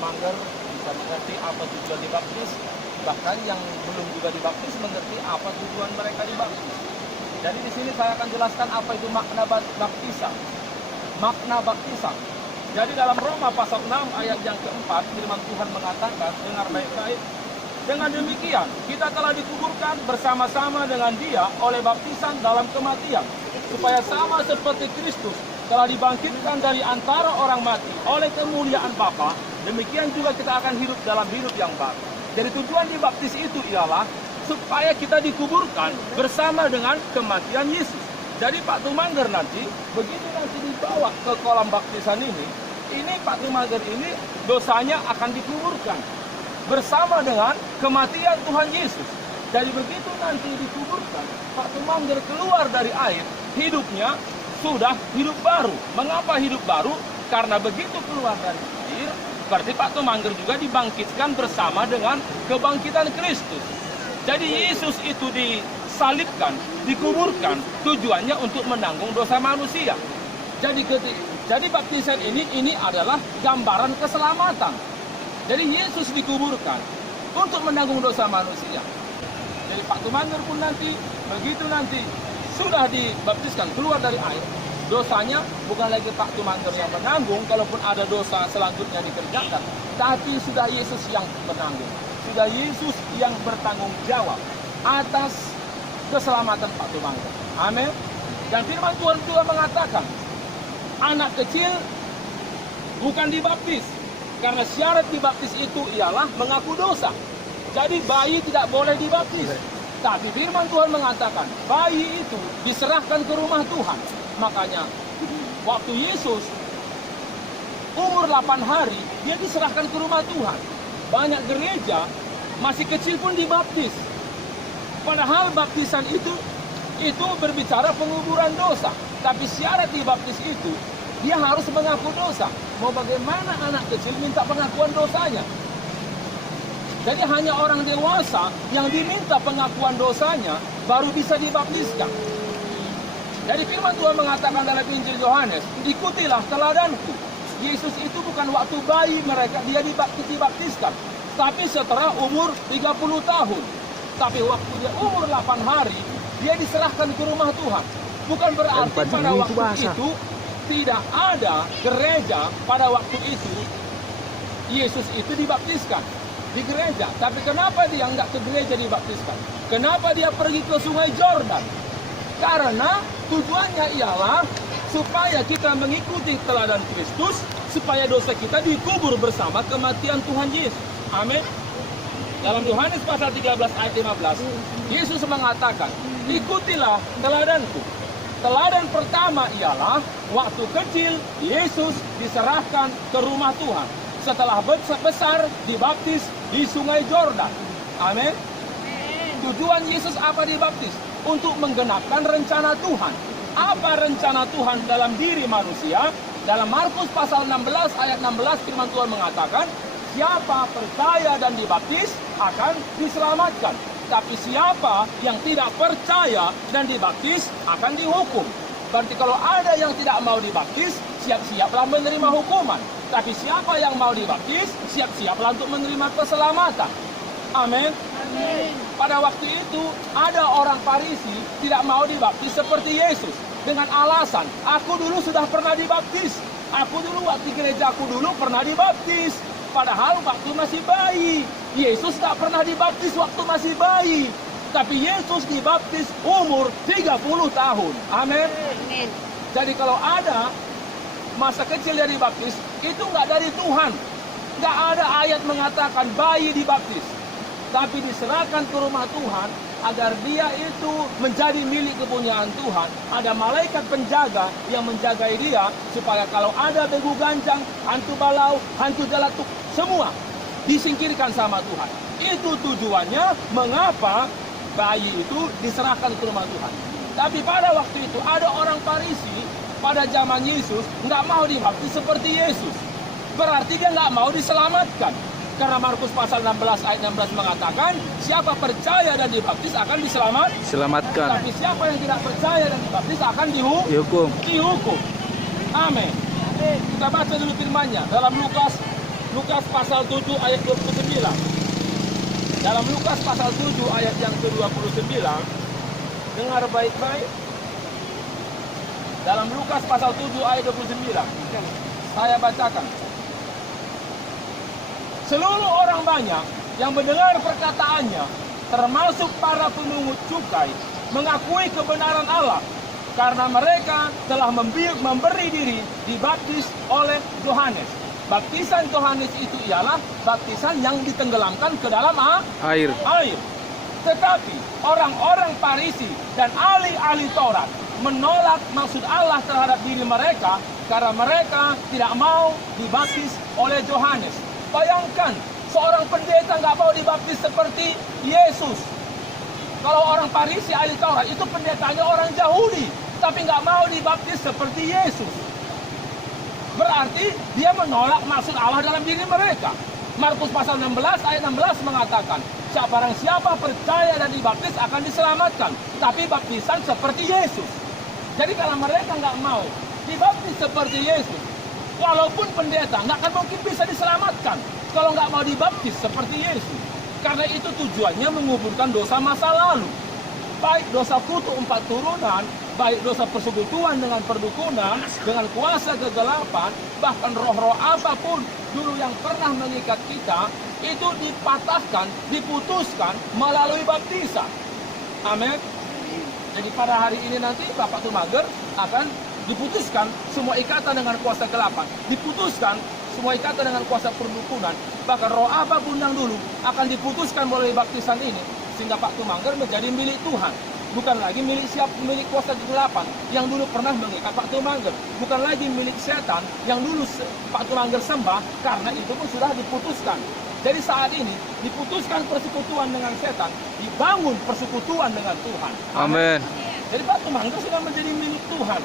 Mangger bisa mengerti apa tujuan dibaptis, bahkan yang belum juga dibaptis mengerti apa tujuan mereka dibaptis. Jadi di sini saya akan jelaskan apa itu makna baptisan. Makna baptisan. Jadi dalam Roma pasal 6 ayat yang keempat, firman Tuhan mengatakan, dengar baik-baik, dengan demikian kita telah dikuburkan bersama-sama dengan Dia oleh baptisan dalam kematian, supaya sama seperti Kristus telah dibangkitkan dari antara orang mati oleh kemuliaan Bapa, demikian juga kita akan hidup dalam hidup yang baru. Jadi tujuan dibaptis itu ialah supaya kita dikuburkan bersama dengan kematian Yesus. Jadi Pak Tumangger nanti, begitu nanti dibawa ke kolam baptisan ini Pak Tumangger ini dosanya akan dikuburkan bersama dengan kematian Tuhan Yesus. Jadi begitu nanti dikuburkan, Pak Tumangger keluar dari air, hidupnya sudah hidup baru. Mengapa hidup baru? Karena begitu keluar dari air, berarti Pak Tumangger juga dibangkitkan bersama dengan kebangkitan Kristus. Jadi Yesus itu disalibkan, dikuburkan, tujuannya untuk menanggung dosa manusia. Jadi baptisan ini adalah gambaran keselamatan. Jadi Yesus dikuburkan untuk menanggung dosa manusia. Jadi Pak Tumangger pun nanti, begitu nanti sudah dibaptiskan keluar dari air, dosanya bukan lagi Pak Tumangger yang menanggung, kalaupun ada dosa selanjutnya dikerjakan, tapi sudah Yesus yang menanggung. Sudah Yesus yang bertanggung jawab atas keselamatan Pak Tumangger. Amin. Dan firman Tuhan juga mengatakan, anak kecil bukan dibaptis, karena syarat dibaptis itu ialah mengaku dosa. Jadi bayi tidak boleh dibaptis. Tapi firman Tuhan mengatakan, bayi itu diserahkan ke rumah Tuhan. Makanya, waktu Yesus umur 8 hari, dia diserahkan ke rumah Tuhan. Banyak gereja, masih kecil pun dibaptis. Padahal baptisan itu berbicara penguburan dosa. Tapi syarat dibaptis itu, dia harus mengaku dosa. Mau bagaimana anak kecil minta pengakuan dosanya? Jadi hanya orang dewasa yang diminta pengakuan dosanya baru bisa dibaptiskan. Jadi firman Tuhan mengatakan dalam Injil Yohanes, ikutilah teladanku. Yesus itu bukan waktu bayi mereka dia dibaptiskan, tapi setelah umur 30 tahun. Tapi waktu dia umur 8 hari, dia diserahkan ke rumah Tuhan. Bukan berarti pada waktu itu tidak ada gereja pada waktu itu Yesus itu dibaptiskan di gereja. Tapi kenapa dia nggak ke gereja dibaptiskan? Kenapa dia pergi ke sungai Jordan? Karena tujuannya ialah supaya kita mengikuti teladan Kristus, supaya dosa kita dikubur bersama kematian Tuhan Yesus. Amin. Dalam Yohanes pasal 13 ayat 15, Yesus mengatakan, ikutilah teladanku. Teladan pertama ialah waktu kecil Yesus diserahkan ke rumah Tuhan. Setelah besar dibaptis di sungai Jordan. Amin. Tujuan Yesus apa dibaptis? Untuk menggenapkan rencana Tuhan. Apa rencana Tuhan dalam diri manusia? Dalam Markus pasal 16 ayat 16 firman Tuhan mengatakan, siapa percaya dan dibaptis akan diselamatkan. Tapi siapa yang tidak percaya dan dibaptis akan dihukum. Berarti kalau ada yang tidak mau dibaptis, siap-siaplah menerima hukuman. Tapi siapa yang mau dibaptis, siap-siaplah untuk menerima keselamatan. Amin. Pada waktu itu, ada orang Farisi tidak mau dibaptis seperti Yesus. Dengan alasan, aku dulu sudah pernah dibaptis. Aku dulu, waktu gereja aku dulu pernah dibaptis. Padahal waktu masih bayi. Yesus tak pernah dibaptis waktu masih bayi. Tapi Yesus dibaptis umur 30 tahun. Amin. Jadi kalau ada masa kecil dia dibaptis, itu nggak dari Tuhan. Nggak ada ayat mengatakan bayi dibaptis. Tapi diserahkan ke rumah Tuhan agar dia itu menjadi milik kepunyaan Tuhan. Ada malaikat penjaga yang menjagai dia supaya kalau ada begu ganjang, hantu balau, hantu jalatuk, semua disingkirkan sama Tuhan. Itu tujuannya mengapa bayi itu diserahkan ke rumah Tuhan. Tapi pada waktu itu ada orang Farisi pada zaman Yesus nggak mau dibaptis seperti Yesus. Berarti dia nggak mau diselamatkan. Karena Markus pasal 16 ayat 16 mengatakan, siapa percaya dan dibaptis akan diselamatkan. Tapi siapa yang tidak percaya dan dibaptis akan dihukum. Amin. Kita baca dulu firman-Nya dalam Lukas Lukas pasal 7 ayat 29. Dalam Lukas pasal 7 ayat yang ke-29, dengar baik-baik. Dalam Lukas pasal 7 ayat 29, saya bacakan. Seluruh orang banyak yang mendengar perkataannya, termasuk para pemungut cukai, mengakui kebenaran Allah karena mereka telah memberi diri dibaptis oleh Yohanes. Baptisan Yohanes itu ialah baptisan yang ditenggelamkan ke dalam air. Tetapi orang-orang Farisi dan ahli-ahli Taurat menolak maksud Allah terhadap diri mereka karena mereka tidak mau dibaptis oleh Yohanes. Bayangkan, seorang pendeta nggak mau dibaptis seperti Yesus. Kalau orang Farisi ahli Taurat itu pendetanya orang Yahudi, tapi nggak mau dibaptis seperti Yesus. Berarti dia menolak maksud Allah dalam diri mereka. Markus pasal 16 ayat 16 mengatakan, barang siapa percaya dan dibaptis akan diselamatkan, tapi baptisan seperti Yesus. Jadi kalau mereka nggak mau dibaptis seperti Yesus, walaupun pendeta nggak akan mungkin bisa diselamatkan kalau nggak mau dibaptis seperti Yesus. Karena itu tujuannya menguburkan dosa masa lalu, baik dosa kutu 4 turunan, baik dosa persekutuan dengan perdukunan, dengan kuasa kegelapan, bahkan roh-roh apapun dulu yang pernah mengikat kita, itu dipatahkan, diputuskan melalui baptisan. Amin. Jadi pada hari ini nanti Bapak Tumager akan diputuskan semua ikatan dengan kuasa kegelapan, diputuskan semua ikatan dengan kuasa perdukunan, bahkan roh apapun yang dulu akan diputuskan melalui baptisan ini, sehingga Pak Tumager menjadi milik Tuhan. Bukan lagi milik kuasa kegelapan yang dulu pernah mengikat Pak Tumager. Bukan lagi milik setan yang dulu Pak Tumager sembah, karena itu pun sudah diputuskan. Jadi saat ini diputuskan persekutuan dengan setan, dibangun persekutuan dengan Tuhan. Amin. Jadi Pak Tumager sudah menjadi milik Tuhan.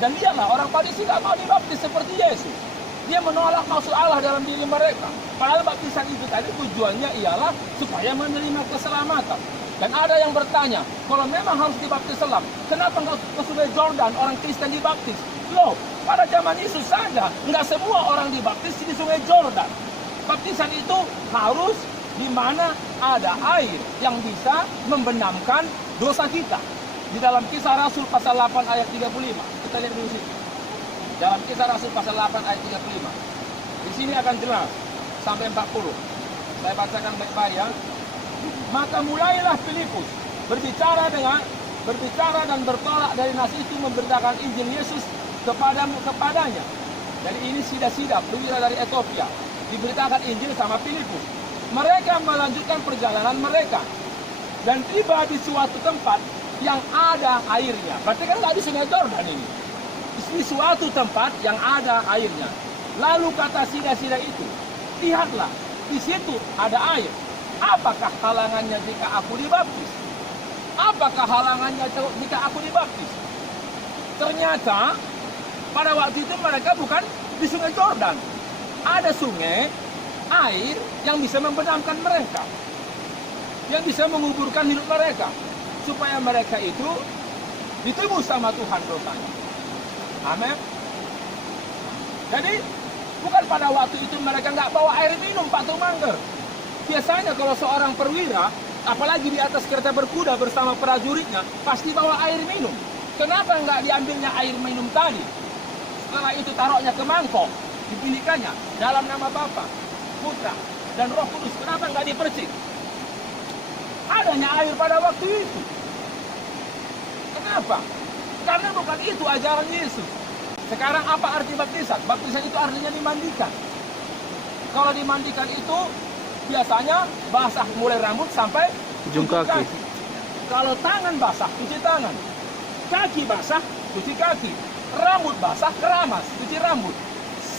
Dan dialah orang Farisi tidak mau dibaptis seperti Yesus. Dia menolak maksud Allah dalam diri mereka. Padahal baptisan itu tadi tujuannya ialah supaya menerima keselamatan. Dan ada yang bertanya, kalau memang harus dibaptis selam, kenapa nggak ke Sungai Jordan orang Kristen dibaptis? Loh, pada zaman Yesus saja, nggak semua orang dibaptis di Sungai Jordan. Baptisan itu harus di mana ada air yang bisa membenamkan dosa kita. Di dalam Kisah Rasul pasal 8 ayat 35. Kita lihat dulu sini. Dalam Kisah Rasul pasal 8 ayat 35. Di sini akan jelas sampai 40. Saya bacakan baik-baik ya. Maka mulailah Filipus berbicara dan bertolak dari nas itu memberitakan Injil Yesus kepadanya. Jadi ini sida-sida perwira dari Ethiopia diberitakan Injil sama Filipus. Mereka melanjutkan perjalanan mereka dan tiba di suatu tempat yang ada airnya. Berarti kan nggak di Sungai Jordan ini. Di suatu tempat yang ada airnya. Lalu kata sida-sida itu, lihatlah, di situ ada air. Apakah halangannya jika aku dibaptis? Apakah halangannya jika aku dibaptis? Ternyata pada waktu itu mereka bukan di Sungai Jordan. Ada sungai, air yang bisa membenamkan mereka, yang bisa menguburkan hidup mereka, supaya mereka itu ditebus sama Tuhan dosanya. Amin. Jadi bukan pada waktu itu mereka nggak bawa air minum, Pak Tumager. Biasanya kalau seorang perwira, apalagi di atas kereta berkuda bersama prajuritnya, pasti bawa air minum. Kenapa nggak diambilnya air minum tadi? Setelah itu taruhnya ke mangkok, dipilihkannya dalam nama Bapa, Putra, dan Roh Kudus. Kenapa nggak dipercik? Adanya air pada waktu itu. Kenapa? Karena bukan itu ajaran Yesus. Sekarang apa arti baptisan? Baptisan itu artinya dimandikan. Kalau dimandikan itu biasanya basah mulai rambut sampai ujung kaki. Kalau tangan basah, cuci tangan. Kaki basah, cuci kaki. Rambut basah, keramas, cuci rambut.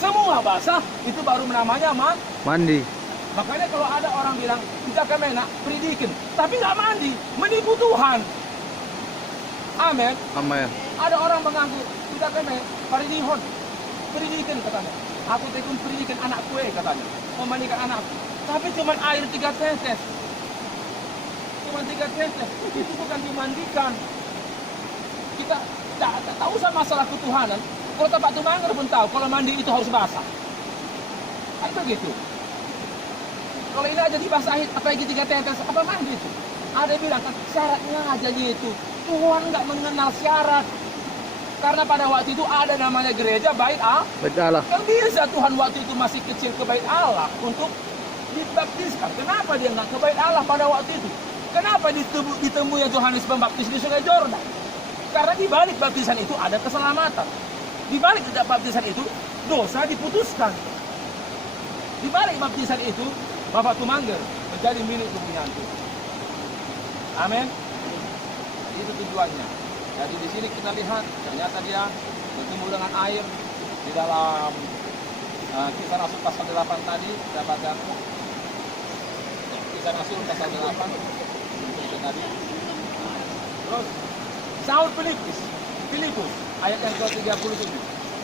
Semua basah, itu baru namanya mandi. Makanya kalau ada orang bilang, kita kemena, predikin. Tapi nggak mandi, menipu Tuhan. Amin. Amin. Ada orang mengaku, kita kemena, paridihon. Predikin katanya. Aku tekun predikin anak kue katanya. Memandikan anakku. Tapi cuma air 3 tetes. Cuma 3 tetes. Itu bukan dimandikan. Kita tak usah masalah ketuhanan. Kalau Pak Tumager pun tahu, kalau mandi itu harus basah. baik begitu. Kalau ini aja dibasahin, apalagi 3 tetes, apa mandi itu? Ada yang bilang kan syaratnya aja gitu. Tuhan nggak mengenal syarat. Karena pada waktu itu ada namanya gereja Bait Allah. Kan bisa Tuhan waktu itu masih kecil ke Bait Allah untuk dibaptiskan. Kenapa dia nggak ke Bait Allah pada waktu itu? Kenapa ditemui Yohanes Pembaptis di Sungai Yordan? Karena di balik baptisan itu ada keselamatan. Di balik baptisan itu dosa diputuskan. Di balik baptisan itu Bapak Tumangger menjadi milik kepunyaan Tuhan. Amin. Itu tujuannya. Jadi di sini kita lihat ternyata dia bertemu dengan air di dalam Kisah Rasul pasal 8 tadi kita baca. Kisah Rasul pasal 8 tadi. Terus Saul Filipus ayat yang ke-37.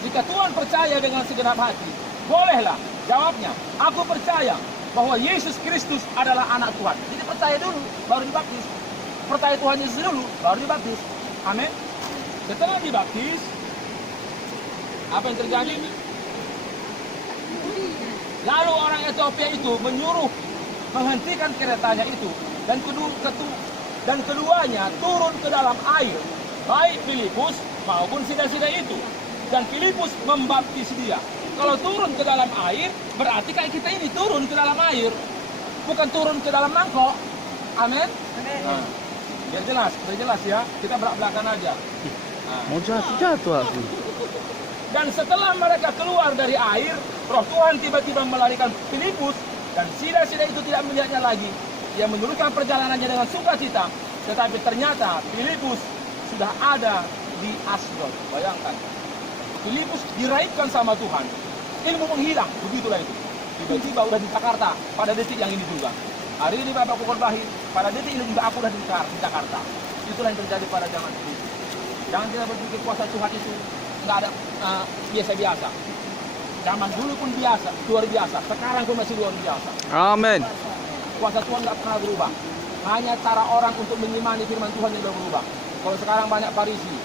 Jika Tuhan percaya dengan segenap hati, bolehlah. Jawabnya, aku percaya bahwa Yesus Kristus adalah anak Tuhan. Jadi percaya dulu baru dibaptis. Percaya Tuhan Yesus dulu baru dibaptis. Amin. Setelah dibaptis, apa yang terjadi? Lalu orang Ethiopia itu menyuruh menghentikan keretanya itu dan keduanya turun ke dalam air, baik Filipus maupun sida-sida itu. Dan Filipus membaptis dia. Kalau turun ke dalam air, berarti kayak kita ini turun ke dalam air, bukan turun ke dalam mangkok. Amin. Nah, biar jelas ya. Kita belak-belakan aja. Nah. Mau jatuh aku. Dan setelah mereka keluar dari air, Roh Tuhan tiba-tiba melarikan Filipus dan sida-sida itu tidak melihatnya lagi. Dia meneruskan perjalanannya dengan sukacita, tetapi ternyata Filipus sudah ada di Asdod. Bayangkan, Filipus diraihkan sama Tuhan, ilmu menghilang, begitulah itu. Tiba-tiba udah di Jakarta pada detik yang ini juga. Hari ini Bapak Kukorbahi, pada detik ini juga aku udah di Jakarta. Itulah yang terjadi pada zaman itu. Jangan kita berpikir kuasa Tuhan itu nggak ada biasa-biasa. Zaman dulu pun biasa, luar biasa. Sekarang pun masih luar biasa. Amin. Kuasa Tuhan nggak pernah berubah. Hanya cara orang untuk mengimani firman Tuhan yang berubah. Kalau sekarang banyak Farisi,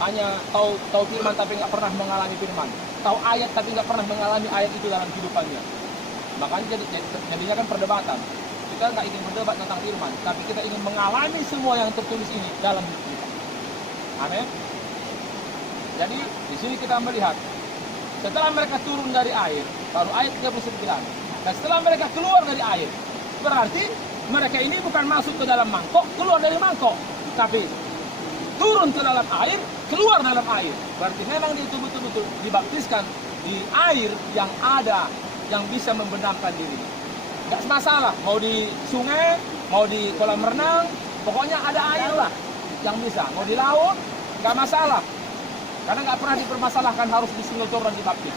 hanya tahu firman tapi nggak pernah mengalami firman. Tahu ayat tapi nggak pernah mengalami ayat itu dalam kehidupannya. Makanya jadinya kan perdebatan. Kita nggak ingin berdebat tentang firman, tapi kita ingin mengalami semua yang tertulis ini dalam hidup kita. Amin. Jadi di sini kita melihat setelah mereka turun dari air, baru ayat 39. Dan setelah mereka keluar dari air, berarti mereka ini bukan masuk ke dalam mangkok, keluar dari mangkok, tapi turun ke dalam air, keluar dalam air. Berarti memang dia itu betul-betul dibaptiskan di air yang ada, yang bisa membenamkan diri. Gak masalah, mau di sungai, mau di kolam renang, pokoknya ada air lah yang bisa. Mau di laut, gak masalah. Karena nggak pernah dipermasalahkan harus di Sungai Jordan dibaptis.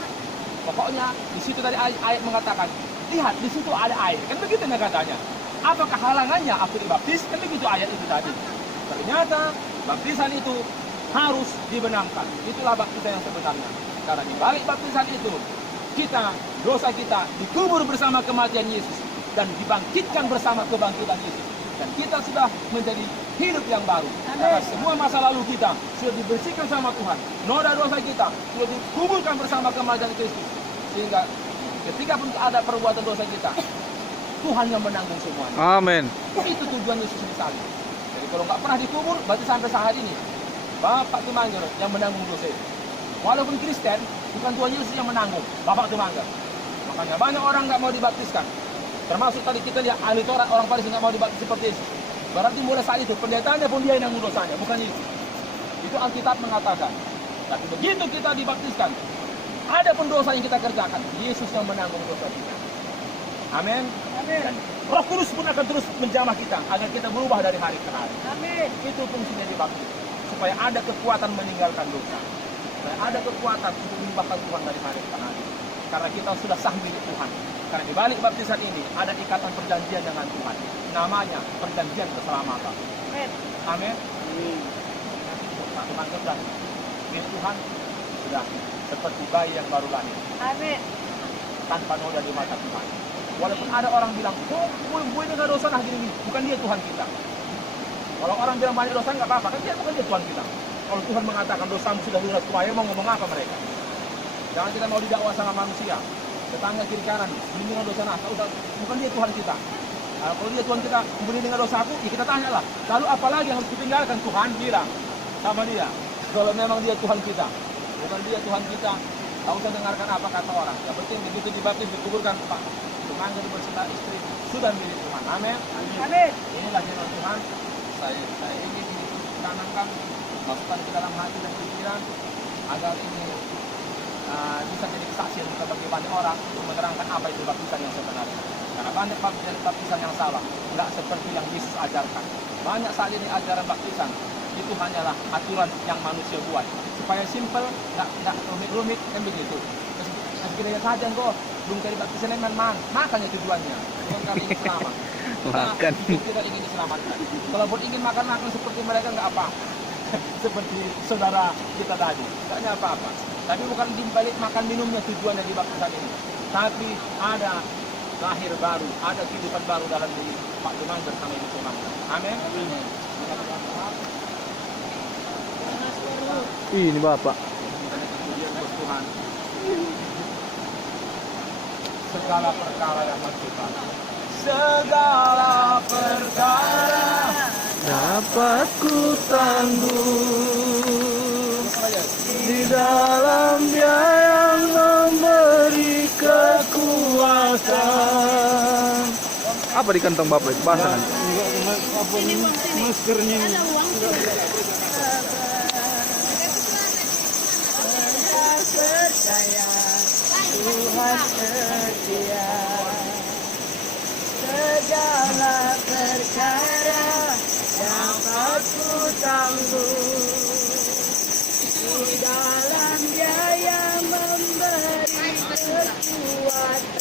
Pokoknya di situ tadi ayat mengatakan, lihat di situ ada air. Kan begitu katanya. Apakah halangannya aku dibaptis? Kan begitu ayat itu tadi. Ternyata baptisan itu harus dibenamkan. Itulah baptisan yang sebenarnya. Karena di balik baptisan itu dosa kita dikubur bersama kematian Yesus dan dibangkitkan bersama kebangkitan Yesus. Dan kita sudah menjadi hidup yang baru. Karena semua masa lalu kita sudah dibersihkan sama Tuhan. Noda dosa kita sudah dikuburkan bersama kematian Kristus. Sehingga ketika pun ada perbuatan dosa kita, Tuhan yang menanggung semuanya. Amin. Itu tujuan Yesus di salib. Jadi kalau nggak pernah dikubur, berarti sampai saat ini Bapak Tumangger yang menanggung dosa itu. Walaupun Kristen, bukan Tuhan Yesus yang menanggung, Bapak Tumangger. Makanya banyak orang nggak mau dibaptiskan. Termasuk tadi kita lihat ahli Taurat, orang Farisi nggak mau dibaptis seperti Yesus. Berarti mulai saat itu pendetanya pun dia yang nanggung dosanya, bukan Yesus. Itu Alkitab mengatakan. Tapi begitu kita dibaptiskan, ada pun dosa yang kita kerjakan, Yesus yang menanggung dosa kita. Amin. Amin. Roh Kudus pun akan terus menjamah kita agar kita berubah dari hari ke hari. Amin. Itu fungsinya dibaptis, supaya ada kekuatan meninggalkan dosa, supaya ada kekuatan untuk menyembahkan Tuhan dari hari ke hari. Karena kita sudah sah milik Tuhan. Karena di balik baptisan ini ada ikatan perjanjian dengan Tuhan. Namanya perjanjian keselamatan. Amin. Amin. Teman sudah milik Tuhan, sudah seperti bayi yang baru lahir. Amin. Tanpa noda di mata Tuhan. Walaupun ada orang bilang, oh, gue ini gak dosa, nah gini, bukan dia Tuhan kita. Kalau orang bilang banyak dosa nggak apa-apa, kan dia bukan dia Tuhan kita. Kalau Tuhan mengatakan dosamu sudah lunas tuaya, mau ngomong apa mereka? Jangan kita mau didakwa sama manusia. tetangga kiri kanan, bimbingan dosa nah, bukan dia Tuhan kita. Kalau dia Tuhan kita, kemudian dengan dosa aku, ya kita tanyalah. Lalu apalagi yang harus ditinggalkan? Tuhan bilang sama dia. Kalau memang dia Tuhan kita, bukan dia Tuhan kita, tak usah dengarkan apa kata orang. Yang penting begitu dibaptis, dikuburkan, Pak. Tetangga beserta istri sudah milik Tuhan. Amin. Amin. Inilah firman Tuhan. Saya ingin ditanamkan, masukkan ke dalam hati dan pikiran agar ini bisa jadi kesaksian bagi banyak orang untuk menerangkan apa itu baptisan yang sebenarnya. Karena banyak baptisan yang salah, tidak seperti yang Yesus ajarkan. Banyak saat ini ajaran baptisan itu hanyalah aturan yang manusia buat supaya simple, tidak rumit-rumit, kan begitu. Sekiranya saja kok belum jadi baptisan man, makanya tujuannya bukan kami ingin selamat. Makan. Kita ingin diselamatkan. Kalau ingin makan seperti mereka nggak apa. Seperti saudara kita tadi, tidak apa-apa. Tapi bukan di balik makan minumnya tujuannya di baptisan ini. Tapi ada lahir baru, ada kehidupan baru dalam diri Pak Tuhan bersama Ibu Tuhan. Amin. Ini Bapak. Tuhan. Segala perkara yang masukkan. Segala perkara Dapat ku tanggung di dalam Dia yang memberi kekuatan. Apa di kantong Bapak itu? Basah kan? Maskernya ini. Percaya Tuhan setia, segala perkara dapat ku tanggung di dalam Dia yang memberi kekuatan.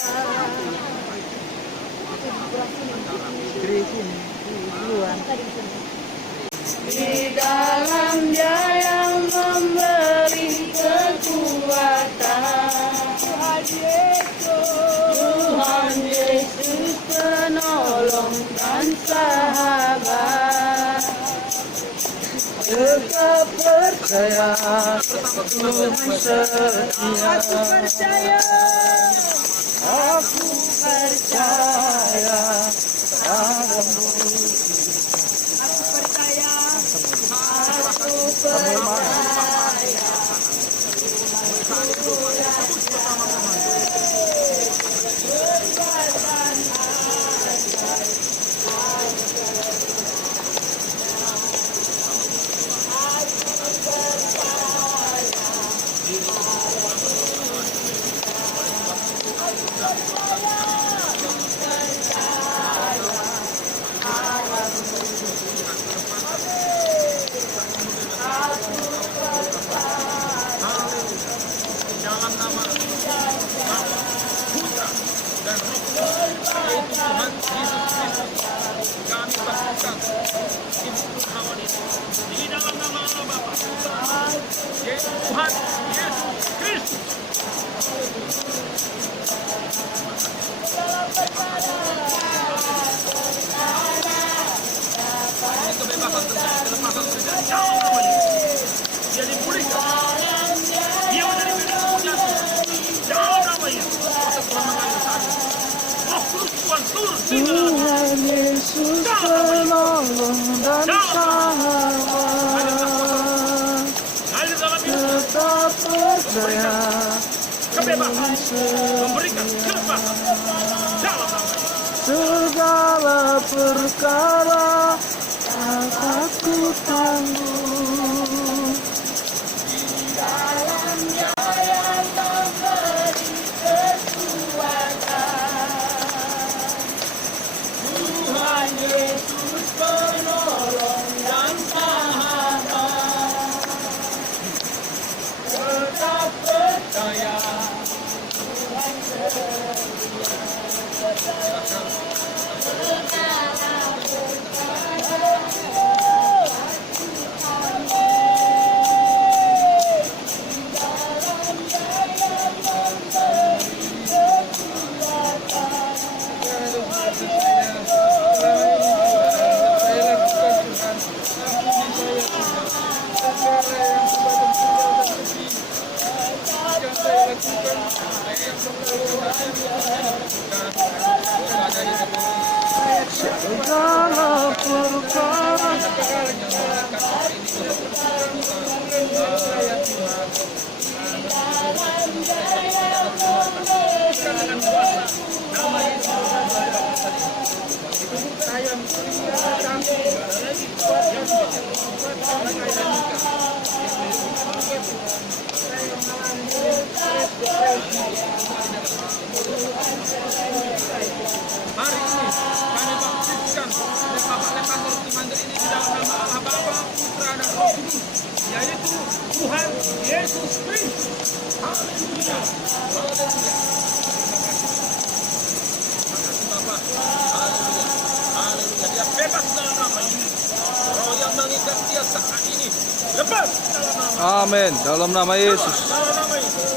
Di dalam Dia yang memberi kekuatan. Tuhan Yesus penolong dan sahabat. Tetap percaya Tuhan setia. Aku percaya padamu. Aku percaya. dalam nama Putra dan Roh Kudus, yaitu Tuhan Yesus Kristus, kami baptiskan Ibu Tuhan ini di dalam nama Allah Bapa, yaitu Tuhan Yesus Kristus. Ini kebebasan terjadi, kelepasan terjadi, dalam nama Yesus. Dia dipulihkan, dia menjadi bebas terjadi, dalam nama Yesus. Proses Tuhan mengalir saat ini. Roh Kudus Tuhan turun di dalam Tuhan Yesus penolong dan sahabat. ngalir dalam hidup, Tetap percaya kebebasan, memberikan kelepasan, dalam nama Yesus. segala perkara akan ku tanggung. Dalamnya yang memberi kekuatan. Tuhan Yesus penolong dan sahabat. Tetap percaya Tuhan setia. Segala perkara Segala perkara Hari ini kami baptiskan oleh Bapak Lepantor Timanggil ini di dalam nama Allah Bapa, Putra dan Roh Kudus, yaitu Tuhan Yesus Kristus. Haleluya. Haleluya. Makasih Bapak. Haleluya. Haleluya. Dia bebas dalam nama Yesus. Roh yang mengikat dia saat ini lepas dalam nama Amin. Dalam nama Yesus. dalam nama Yesus.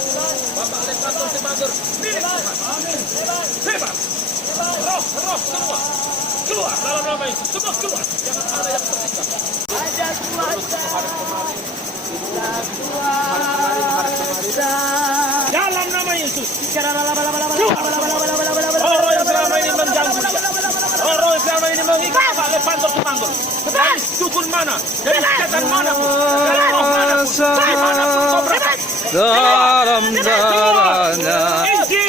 Bapak Lepantor Timanggil milik Tuhan. Bebas. Roh keluar. Keluar dalam nama Yesus. Semua keluar. Jangan ada yang tersisa. Ada kuasa, Dalam nama Yesus. keluar. Roh yang selama ini mengganggu dia. Roh yang selama ini mengikat Pak Lepantor Timanggil. Dari dukun mana? Dari setan mana pun. Dari roh mana pun. Dari mana pun kau berada. Dalam darahnya,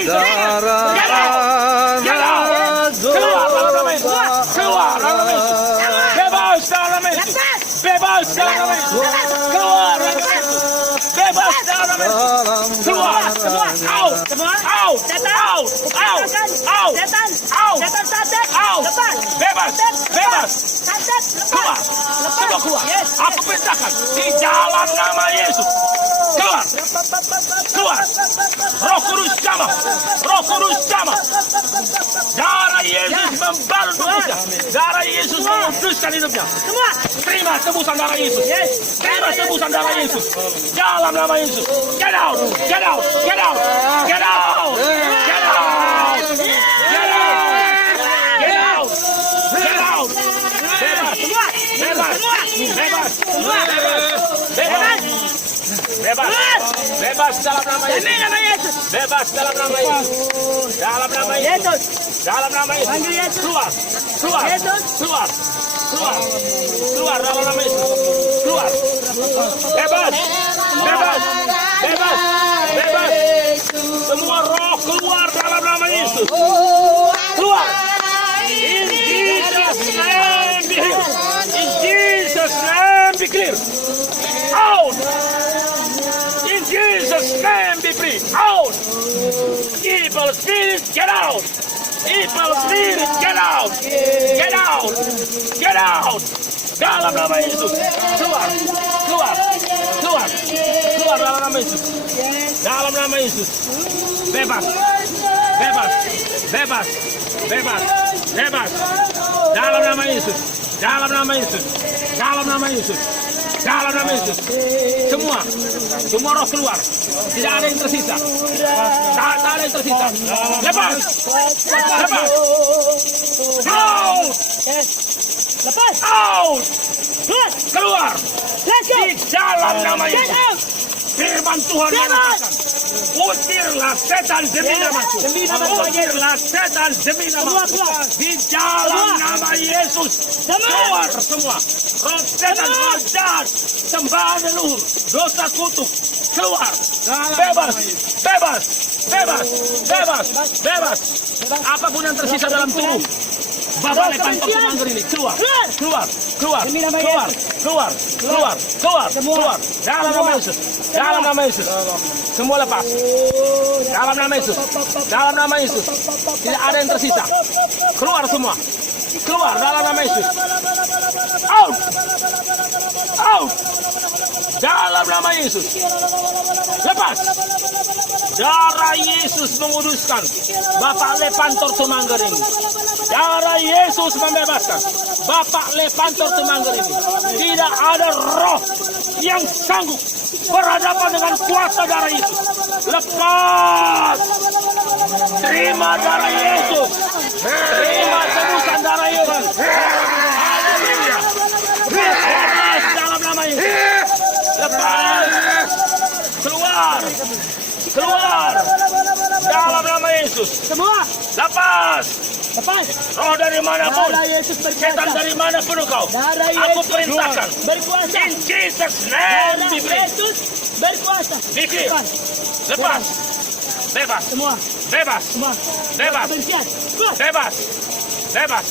darahnya Keluar dalam nama Yesus. Keluar dalam nama Yesus. Bebas dalam nama Yesus. Bebas dalam nama Yesus. Keluar dalam nama Yesus. Bebas dalam nama Yesus. Keluar semua. Out. Out. Out. Out. Out. Out. Out. Bebas. Bebas. Keluar. Semua keluar. Aku perintahkan di dalam nama Yesus. Keluar. Keluar. Roh Kudus sama. Roh Kudus sama. Darah Yesus membalut tubuhnya. Darah Yesus menguduskan hidupnya. Semua. Terima tebusan darah Yesus. Terima tebusan darah Yesus. Dalam nama Yesus. Get out. Get out. Get out. Get out. Get out. Get out. Get out. Get out. Bebas. Bebas. Bebas. Bebas. Bebas. Bebas dalam nama Yesus. Bebas dalam nama Yesus. Dalam nama Yesus. Dalam nama Yesus. Keluar. Keluar. Keluar. Keluar. Keluar dalam nama Yesus. Keluar. Bebas. Bebas. Bebas. Bebas. Semua roh keluar dalam nama Yesus. Keluar. In Jesus' name be healed. In Jesus' name be clear. Out. In Jesus' name be free. Out. Evil spirit, get out. Evil spirit, get out. Get out. Get out. Dalam nama Yesus. Keluar. Keluar. Keluar. Keluar dalam nama Yesus. Dalam nama Yesus. Bebas. Bebas. Bebas. Bebas. Bebas. Dalam nama Yesus. Dalam nama Yesus. Dalam nama Yesus. Dalam nama Yesus. Semua roh keluar. Tidak ada yang tersisa. Tak ada yang tersisa. Lepas. Lepas. Out. Lepas. Out. Keluar. Let's go. Di dalam nama Yesus. Firman Tuhan mengatakan, usirlah setan demi namaku. Usirlah setan demi namaku. Di dalam nama Yesus. Keluar semua. Roh setan, roh jahat, sembahan leluhur, dosa kutuk. Keluar. Bebas. Bebas. Bebas. Bebas. Bebas. Apapun yang tersisa dalam tubuh Bapak Lepantor Timanggil ini keluar. Keluar. Keluar. Keluar. Keluar. Keluar. Keluar. Keluar. Dalam nama Yesus. Dalam nama Yesus. Semua lepas. Dalam nama Yesus. Dalam nama Yesus. Tidak ada yang tersisa. Keluar semua. Keluar dalam nama Yesus. Out. Out. Dalam nama Yesus. Lepas. Darah Yesus menguduskan Bapak Lepantor Timanggil ini. Darah Yesus membebaskan Bapak Lepantor Timanggil ini. Tidak ada roh yang sanggup berhadapan dengan kuasa darah Yesus. Lepas. Terima darah Yesus. Terima tebusan darah Yesus. Haleluya. Lepas dalam nama Yesus. Lepas. Keluar. Keluar. Dalam nama Yesus. Semua. Lepas. Lepas! Lepas. Roh dari manapun, Darah Yesus setan berkuasa. dari mana pun kau, Darah aku Yesus perintahkan. berkuasa. In Jesus' name, Darah diberi. Yesus berkuasa. Vicky, Lepas. lepas. Bebas, Semua. bebas, Semua. Bebas. Kebencian. Keluar. bebas, bebas.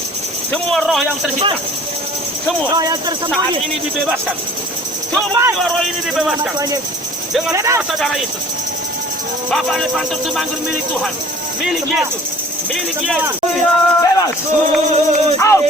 Semua roh yang tersisa, Lepas. semua Roh yang saat tersembunyi. ini dibebaskan. Semua roh ini Nama dibebaskan Tuhan Yesus. dengan kuasa darah Yesus. Bapak Lepantur Temanggung milik Tuhan, milik Semua. Yesus, milik Semua. Yesus. Bebas. Out.